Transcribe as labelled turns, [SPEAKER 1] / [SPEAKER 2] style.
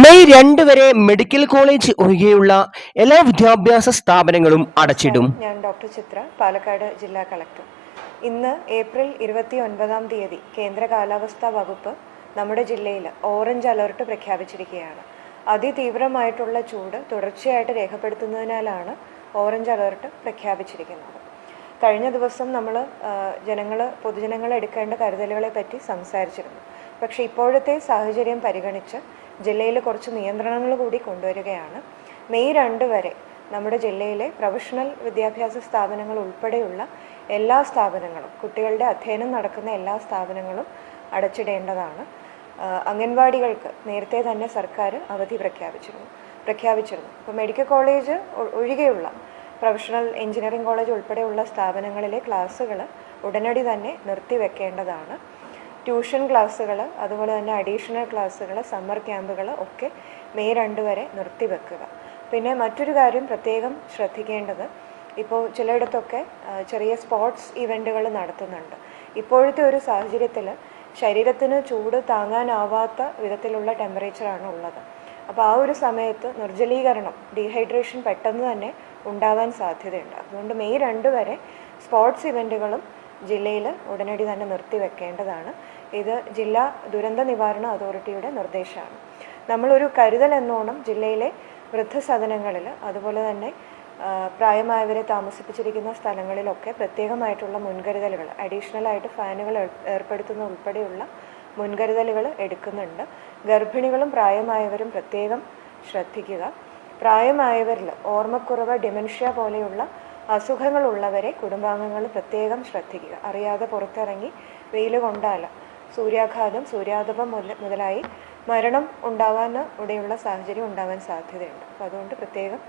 [SPEAKER 1] May രണ്ട് വരെ medical college ഒഴികെയുള്ള എല്ലാ വിദ്യാഭ്യാസ സ്ഥാപനങ്ങളും അടച്ചിടും.
[SPEAKER 2] ഞാൻ ഡോക്ടർ ചിത്ര പാലക്കാട് ജില്ലാ കളക്ടർ. ഇന്ന് ഏപ്രിൽ ഇരുപത്തി ഒൻപതാം തീയതി കേന്ദ്ര കാലാവസ്ഥാ വകുപ്പ് നമ്മുടെ ജില്ലയിൽ ഓറഞ്ച് അലർട്ട് പ്രഖ്യാപിച്ചിരിക്കുകയാണ്. അതിതീവ്രമായിട്ടുള്ള ചൂട് തുടർച്ചയായിട്ട് രേഖപ്പെടുത്തുന്നതിനാലാണ് ഓറഞ്ച് അലർട്ട് പ്രഖ്യാപിച്ചിരിക്കുന്നത്. കഴിഞ്ഞ ദിവസം നമ്മൾ ജനങ്ങൾ പൊതുജനങ്ങൾ എടുക്കേണ്ട കരുതലുകളെ പറ്റി സംസാരിച്ചിരുന്നു. പക്ഷേ ഇപ്പോഴത്തെ സാഹചര്യം പരിഗണിച്ച് ജില്ലയിൽ കുറച്ച് നിയന്ത്രണങ്ങൾ കൂടി കൊണ്ടുവരികയാണ്. മെയ് രണ്ട് വരെ നമ്മുടെ ജില്ലയിലെ പ്രൊഫഷണൽ വിദ്യാഭ്യാസ സ്ഥാപനങ്ങൾ ഉൾപ്പെടെയുള്ള എല്ലാ സ്ഥാപനങ്ങളും കുട്ടികളുടെ അധ്യയനം നടക്കുന്ന എല്ലാ സ്ഥാപനങ്ങളും അടച്ചിടേണ്ടതാണ്. അംഗൻവാടികൾക്ക് നേരത്തെ തന്നെ സർക്കാർ അവധി പ്രഖ്യാപിച്ചിരുന്നു പ്രഖ്യാപിച്ചിരുന്നു. ഇപ്പോൾ മെഡിക്കൽ കോളേജ് ഒഴികെയുള്ള പ്രൊഫഷണൽ എഞ്ചിനീയറിംഗ് കോളേജ് ഉൾപ്പെടെയുള്ള സ്ഥാപനങ്ങളിലെ ക്ലാസ്സുകൾ ഉടനടി തന്നെ നിർത്തിവെക്കേണ്ടതാണ്. ട്യൂഷൻ ക്ലാസ്സുകൾ അതുപോലെ തന്നെ അഡീഷണൽ ക്ലാസ്സുകൾ സമ്മർ ക്യാമ്പുകൾ ഒക്കെ മെയ് രണ്ട് വരെ നിർത്തിവെക്കുക പിന്നെ മറ്റൊരു കാര്യം പ്രത്യേകം ശ്രദ്ധിക്കേണ്ടത് ഇപ്പോൾ ചിലയിടത്തൊക്കെ ചെറിയ സ്പോർട്സ് ഇവന്റുകൾ നടത്തുന്നുണ്ട്. ഇപ്പോഴത്തെ ഒരു സാഹചര്യത്തിൽ ശരീരത്തിന് ചൂട് താങ്ങാനാവാത്ത വിധത്തിലുള്ള ടെമ്പറേച്ചറാണ് ഉള്ളത്. അപ്പോൾ ആ ഒരു സമയത്ത് നിർജലീകരണം ഡീഹൈഡ്രേഷൻ പെട്ടെന്ന് തന്നെ ഉണ്ടാവാൻ സാധ്യതയുണ്ട്. അതുകൊണ്ട് മെയ് രണ്ട് വരെ സ്പോർട്സ് ഇവന്റുകളും ജില്ലയിൽ ഉടനടി തന്നെ നിർത്തിവെക്കേണ്ടതാണ് ഇത് ജില്ലാ ദുരന്ത നിവാരണ അതോറിറ്റിയുടെ നിർദ്ദേശമാണ്. നമ്മളൊരു കരുതൽ എന്നോണം ജില്ലയിലെ വൃദ്ധസദനങ്ങളിൽ അതുപോലെ തന്നെ പ്രായമായവരെ താമസിപ്പിച്ചിരിക്കുന്ന സ്ഥലങ്ങളിലൊക്കെ പ്രത്യേകമായിട്ടുള്ള മുൻകരുതലുകൾ അഡീഷണൽ ആയിട്ട് ഫാനുകൾ ഏർപ്പെടുത്തുന്ന ഉൾപ്പെടെയുള്ള മുൻകരുതലുകൾ എടുക്കുന്നുണ്ട്. ഗർഭിണികളും പ്രായമായവരും പ്രത്യേകം ശ്രദ്ധിക്കുക. പ്രായമായവരിൽ ഓർമ്മക്കുറവ് ഡിമൻഷ്യ പോലെയുള്ള അസുഖങ്ങളുള്ളവരെ കുടുംബാംഗങ്ങൾ പ്രത്യേകം ശ്രദ്ധിക്കുക. അറിയാതെ പുറത്തിറങ്ങി വെയിൽ കൊണ്ടാല സൂര്യാഘാതം സൂര്യാതപം മുതൽ മുതലായി മരണം ഉണ്ടാവാൻ ഇടയുള്ള സാഹചര്യം ഉണ്ടാവാൻ സാധ്യതയുണ്ട്. അപ്പോൾ അതുകൊണ്ട് പ്രത്യേകം